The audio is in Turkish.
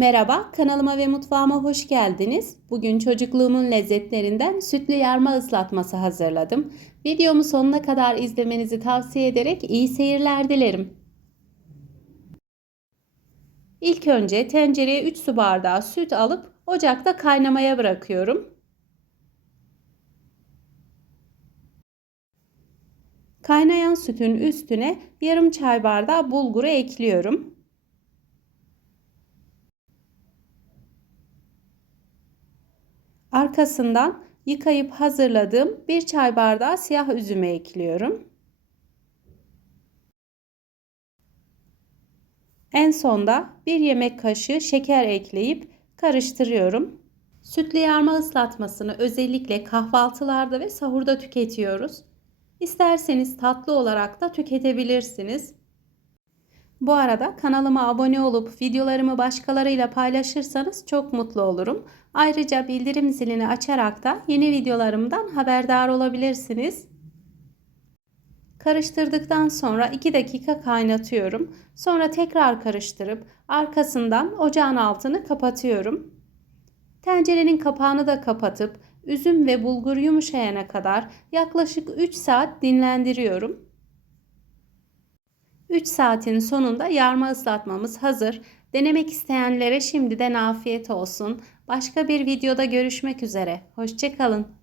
Merhaba, kanalıma ve mutfağıma hoş geldiniz. Bugün çocukluğumun lezzetlerinden sütlü yarma ıslatması hazırladım. Videomu sonuna kadar izlemenizi tavsiye ederek iyi seyirler dilerim. İlk önce tencereye 3 su bardağı süt alıp ocakta kaynamaya bırakıyorum. Kaynayan sütün üstüne yarım çay bardağı bulguru ekliyorum. Arkasından yıkayıp hazırladığım bir çay bardağı siyah üzümü ekliyorum. En sonda bir yemek kaşığı şeker ekleyip karıştırıyorum. Sütlü yarma ıslatmasını özellikle kahvaltılarda ve sahurda tüketiyoruz. İsterseniz tatlı olarak da tüketebilirsiniz. Bu arada kanalıma abone olup videolarımı başkalarıyla paylaşırsanız çok mutlu olurum. Ayrıca bildirim zilini açarak da yeni videolarımdan haberdar olabilirsiniz. Karıştırdıktan sonra 2 dakika kaynatıyorum. Sonra tekrar karıştırıp arkasından ocağın altını kapatıyorum. Tencerenin kapağını da kapatıp üzüm ve bulgur yumuşayana kadar yaklaşık 3 saat dinlendiriyorum. 3 saatin sonunda yarma ıslatmamız hazır. Denemek isteyenlere şimdiden afiyet olsun. Başka bir videoda görüşmek üzere. Hoşçakalın.